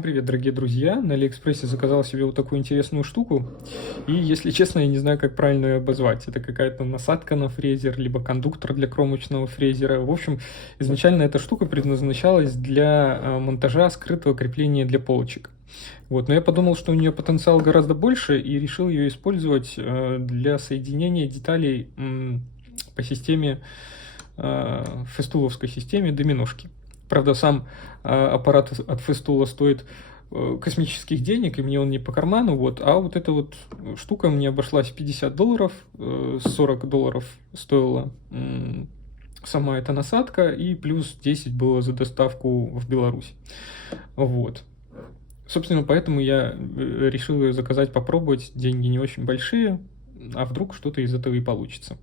Всем привет, дорогие друзья! На Алиэкспрессе заказал себе вот такую интересную штуку. И, если честно, я не знаю, как правильно ее обозвать. Это какая-то насадка на фрезер, либо кондуктор для кромочного фрезера. В общем, изначально эта штука предназначалась для монтажа скрытого крепления для полочек. Вот. Но я подумал, что у нее потенциал гораздо больше, и решил ее использовать для соединения деталей по системе, фестуловской системе доминошки. Правда, сам аппарат от Festool стоит космических денег, и мне он не по карману, вот, а вот эта вот штука мне обошлась $50, $40 стоила сама эта насадка, и плюс 10 было за доставку в Беларусь. Вот. Собственно, поэтому я решил ее заказать, попробовать. Деньги не очень большие, а вдруг что-то из этого и получится.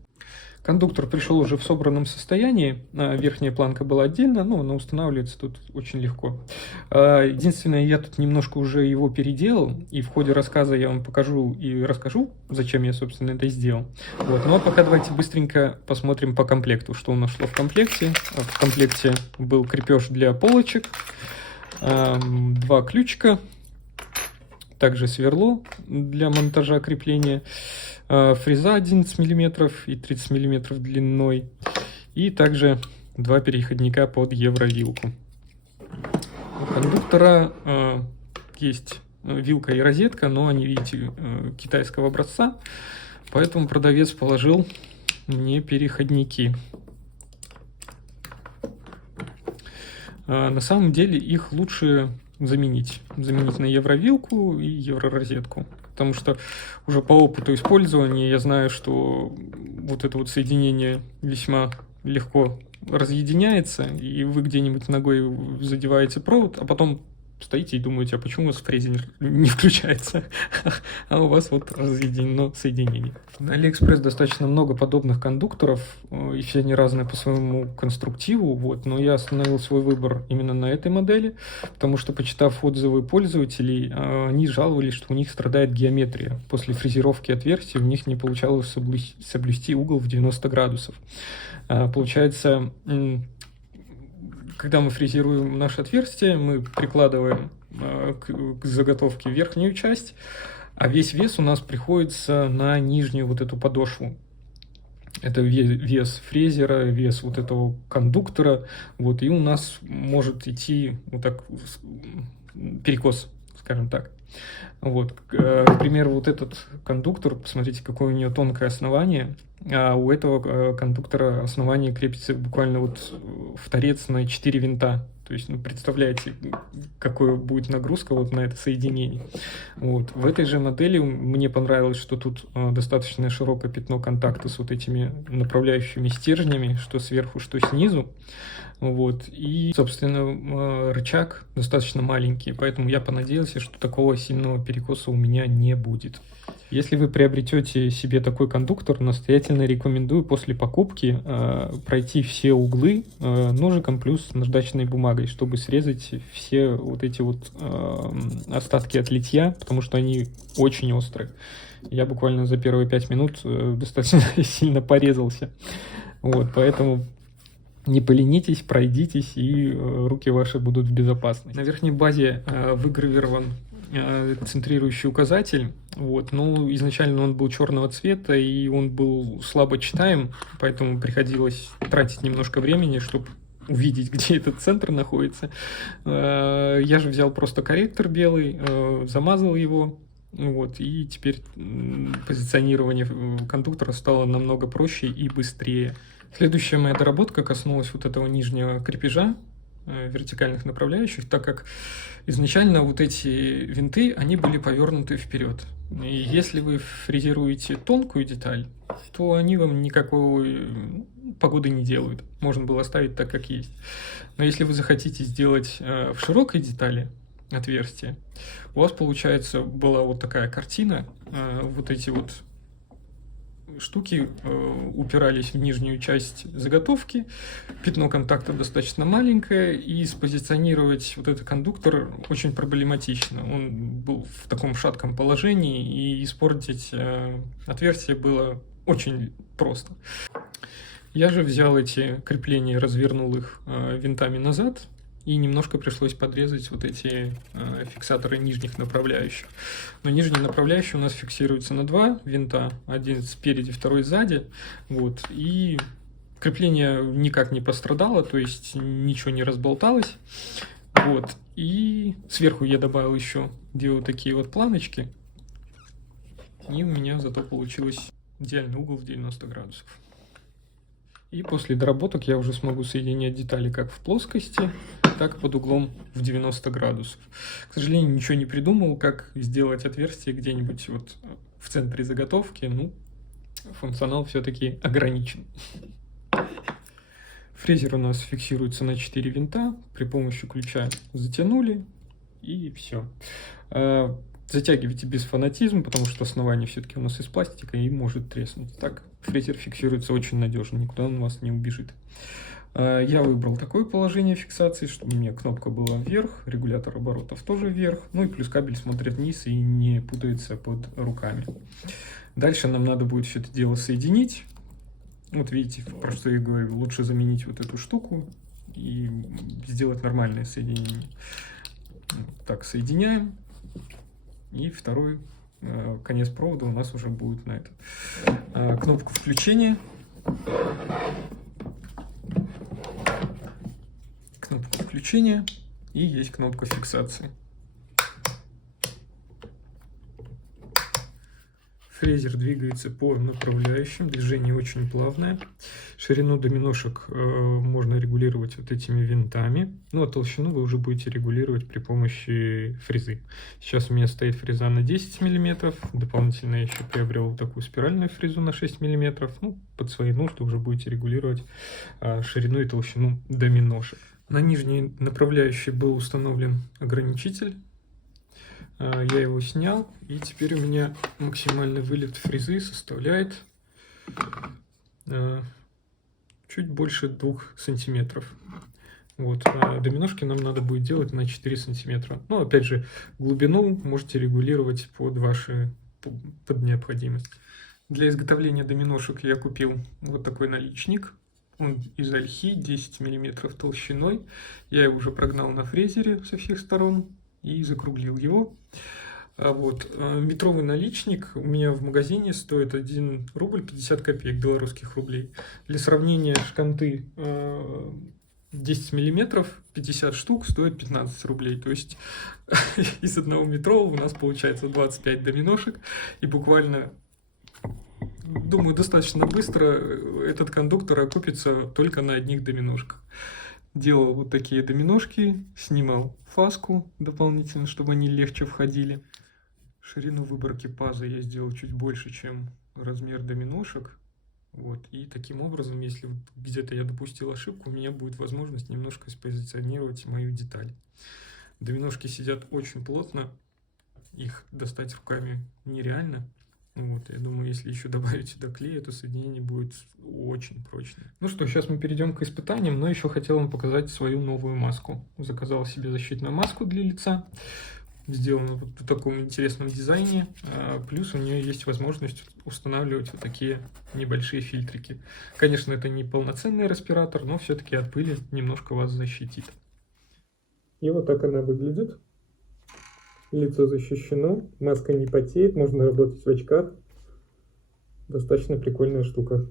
Кондуктор пришел уже в собранном состоянии, верхняя планка была отдельно, но она устанавливается тут очень легко. Единственное, я тут немножко уже его переделал, и в ходе рассказа я вам покажу и расскажу, зачем я, собственно, это сделал. Вот. Ну а пока давайте быстренько посмотрим по комплекту, что у нас шло в комплекте. В комплекте был крепеж для полочек, 2 ключика, также сверло для монтажа крепления, фреза 11 мм и 30 мм длиной, и также 2 переходника под евровилку. У кондуктора есть вилка и розетка, но они, видите, китайского образца, поэтому продавец положил мне переходники. На самом деле их лучше заменить на евровилку и евророзетку, потому что уже по опыту использования я знаю, что вот это вот соединение весьма легко разъединяется, и вы где-нибудь ногой задеваете провод, а потом стоите и думаете, а почему у вас фреза не включается, а у вас вот разъединено соединение. На Алиэкспресс достаточно много подобных кондукторов, и все они разные по своему конструктиву, вот, но я остановил свой выбор именно на этой модели, потому что, почитав отзывы пользователей, они жаловались, что у них страдает геометрия. После фрезеровки отверстий у них не получалось соблюсти угол в 90 градусов. Получается, когда мы фрезеруем наше отверстие, мы прикладываем к заготовке верхнюю часть, а весь вес у нас приходится на нижнюю вот эту подошву. Это вес фрезера, вес вот этого кондуктора, вот, и у нас может идти вот так перекос, скажем так. Вот, к примеру, вот этот кондуктор, посмотрите, какое у нее тонкое основание, а у этого кондуктора основание крепится буквально вот в торец на 4 винта. То есть, ну, представляете, какая будет нагрузка вот на это соединение. Вот. В этой же модели мне понравилось, что тут достаточно широкое пятно контакта с вот этими направляющими стержнями, что сверху, что снизу. Вот. И, собственно, рычаг достаточно маленький, поэтому я понадеялся, что такого сильного перекоса у меня не будет. Если вы приобретете себе такой кондуктор, настоятельно рекомендую после покупки пройти все углы ножиком плюс наждачной бумагой, чтобы срезать все вот эти вот остатки от литья, потому что они очень острые. Я буквально за первые 5 минут достаточно сильно порезался. Вот, поэтому не поленитесь, пройдитесь, и руки ваши будут в безопасности. На верхней базе выгравирован центрирующий указатель, вот, но изначально он был черного цвета, и он был слабо читаем, поэтому приходилось тратить немножко времени, чтобы увидеть, где этот центр находится. Я же взял просто корректор белый, замазал его, вот, и теперь позиционирование кондуктора стало намного проще и быстрее. Следующая моя доработка коснулась вот этого нижнего крепежа, вертикальных направляющих, так как изначально вот эти винты, они были повернуты вперед. И если вы фрезеруете тонкую деталь, то они вам никакой погоды не делают. Можно было оставить так, как есть. Но если вы захотите сделать в широкой детали отверстие, у вас, получается, была вот такая картина, вот эти вот штуки упирались в нижнюю часть заготовки, пятно контакта достаточно маленькое, и спозиционировать вот этот кондуктор очень проблематично. Он был в таком шатком положении, и испортить отверстие было очень просто. Я же взял эти крепления, развернул их винтами назад, и немножко пришлось подрезать вот эти фиксаторы нижних направляющих. Но нижний направляющий у нас фиксируется на 2 винта, один спереди, второй сзади, вот, и крепление никак не пострадало, то есть ничего не разболталось, вот, и сверху я добавил еще 2 вот такие вот планочки, и у меня зато получилось идеальный угол в 90 градусов. И после доработок я уже смогу соединять детали как в плоскости, так и под углом в 90 градусов. К сожалению, ничего не придумал, как сделать отверстие где-нибудь вот в центре заготовки. Ну, функционал все-таки ограничен. Фрезер у нас фиксируется на 4 винта. При помощи ключа затянули, и все. Затягивайте без фанатизма, потому что основание все-таки у нас из пластика и может треснуть. Так, фрезер фиксируется очень надежно, никуда он у вас не убежит. Я выбрал такое положение фиксации, чтобы у меня кнопка была вверх, регулятор оборотов тоже вверх, ну и плюс кабель смотрит вниз и не путается под руками. Дальше нам надо будет все это дело соединить. Вот видите, про что я говорю, лучше заменить вот эту штуку и сделать нормальное соединение. Так, соединяем. И второй конец провода у нас уже будет на это. Кнопку включения. Кнопку включения. И есть кнопка фиксации. Фрезер двигается по направляющим, движение очень плавное. Ширину доминошек можно регулировать вот этими винтами, ну а толщину вы уже будете регулировать при помощи фрезы. Сейчас у меня стоит фреза на 10 мм, дополнительно я еще приобрел такую спиральную фрезу на 6 мм. Ну, под свои нужды уже будете регулировать ширину и толщину доминошек. На нижней направляющей был установлен ограничитель. Я его снял, и теперь у меня максимальный вылет фрезы составляет чуть больше 2 сантиметров. Вот. А доминошки нам надо будет делать на 4 сантиметра. Но опять же, глубину можете регулировать под необходимость. Для изготовления доминошек я купил вот такой наличник. Он из ольхи, 10 мм толщиной. Я его уже прогнал на фрезере со всех сторон и закруглил его. Вот. Метровый наличник у меня в магазине стоит 1 рубль 50 копеек белорусских рублей. Для сравнения, шканты 10 миллиметров, 50 штук стоит 15 рублей. То есть из 1 метрового у нас получается 25 доминошек. И буквально, думаю, достаточно быстро этот кондуктор окупится только на одних доминошках. Делал вот такие доминошки, снимал фаску дополнительно, чтобы они легче входили. Ширину выборки паза я сделал чуть больше, чем размер доминошек. Вот. И таким образом, если где-то я допустил ошибку, у меня будет возможность немножко спозиционировать мою деталь. Доминошки сидят очень плотно, их достать руками нереально. Вот, я думаю, если еще добавить сюда клея, то соединение будет очень прочное. Ну что, сейчас мы перейдем к испытаниям, но еще хотел вам показать свою новую маску. Заказал себе защитную маску для лица. Сделана вот в таком интересном дизайне. Плюс у нее есть возможность устанавливать вот такие небольшие фильтрики. Конечно, это не полноценный респиратор, но все-таки от пыли немножко вас защитит. И вот так она выглядит. Лицо защищено, маска не потеет, можно работать в очках. Достаточно прикольная штука.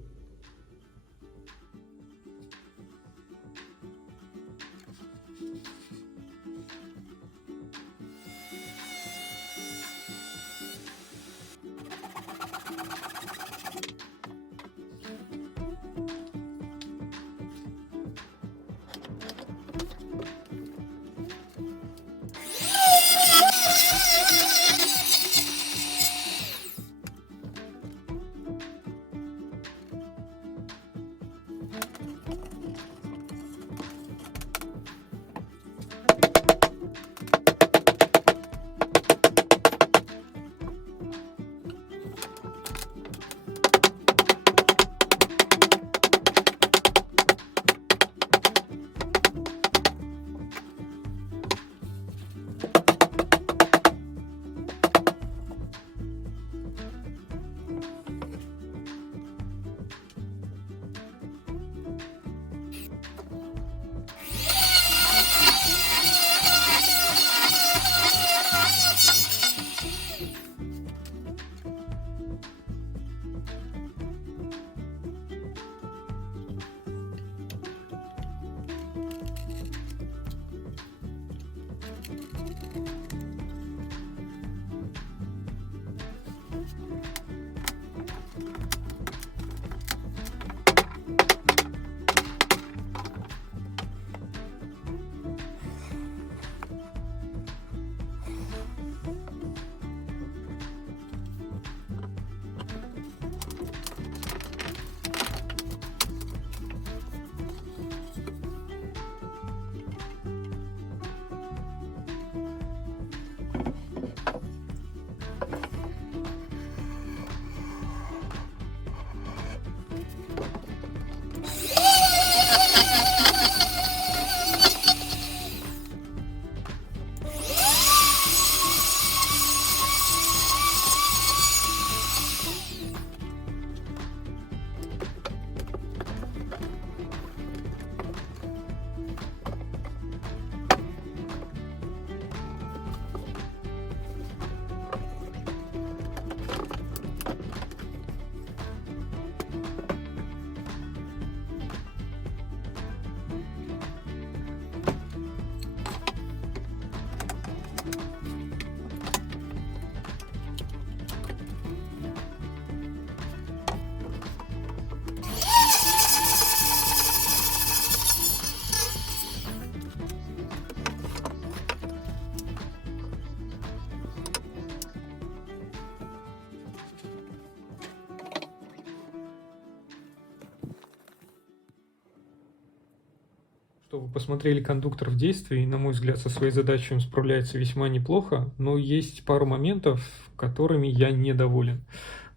Что вы посмотрели кондуктор в действии, и, на мой взгляд, со своей задачей он справляется весьма неплохо, но есть пару моментов, которыми я недоволен.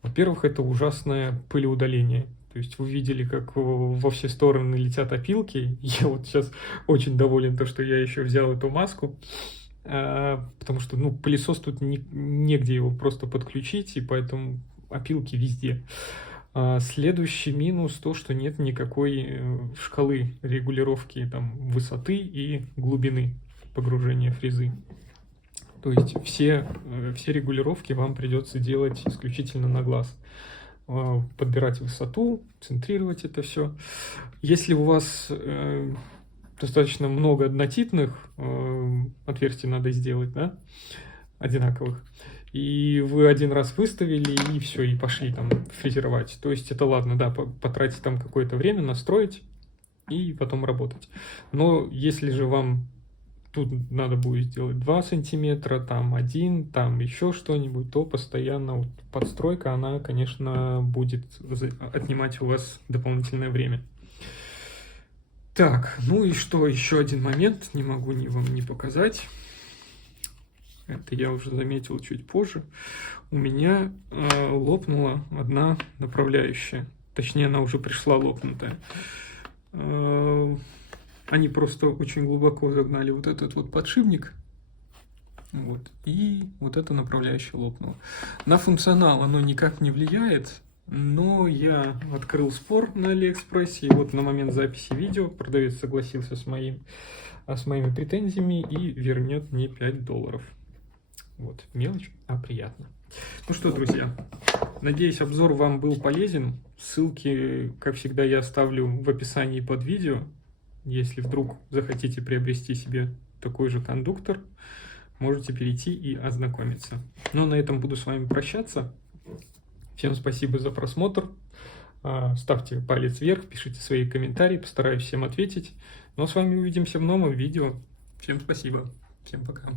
Во-первых, это ужасное пылеудаление. То есть вы видели, как во все стороны летят опилки. Я вот сейчас очень доволен, то, что я еще взял эту маску, потому что, ну, пылесос тут негде его просто подключить, и поэтому опилки везде. Следующий минус то, что нет никакой шкалы регулировки там, высоты и глубины погружения фрезы. То есть все регулировки вам придется делать исключительно на глаз. Подбирать высоту, центрировать это все. Если у вас достаточно много однотипных отверстий надо сделать, да, одинаковых, и вы один раз выставили, и все, и пошли там фрезеровать. То есть это ладно, да, потратить там какое-то время, настроить и потом работать. Но если же вам тут надо будет сделать 2 сантиметра, там 1, там еще что-нибудь, то постоянно вот подстройка, она, конечно, будет отнимать у вас дополнительное время. Так, ну и что, еще один момент, не могу вам не показать. Это я уже заметил чуть позже. У меня лопнула одна направляющая. Точнее, она уже пришла лопнутая. Они просто очень глубоко загнали вот этот вот подшипник. Вот, и вот эта направляющая лопнула. На функционал оно никак не влияет. Но я открыл спор на Алиэкспрессе, и вот на момент записи видео продавец согласился с моими претензиями и вернет мне $5. Вот, мелочь, а приятно. Ну что, друзья, надеюсь, обзор вам был полезен. Ссылки, как всегда, я оставлю в описании под видео. Если вдруг захотите приобрести себе такой же кондуктор, можете перейти и ознакомиться. Но на этом буду с вами прощаться. Всем спасибо за просмотр. Ставьте палец вверх, пишите свои комментарии, постараюсь всем ответить. Ну а с вами увидимся в новом видео. Всем спасибо. Всем пока.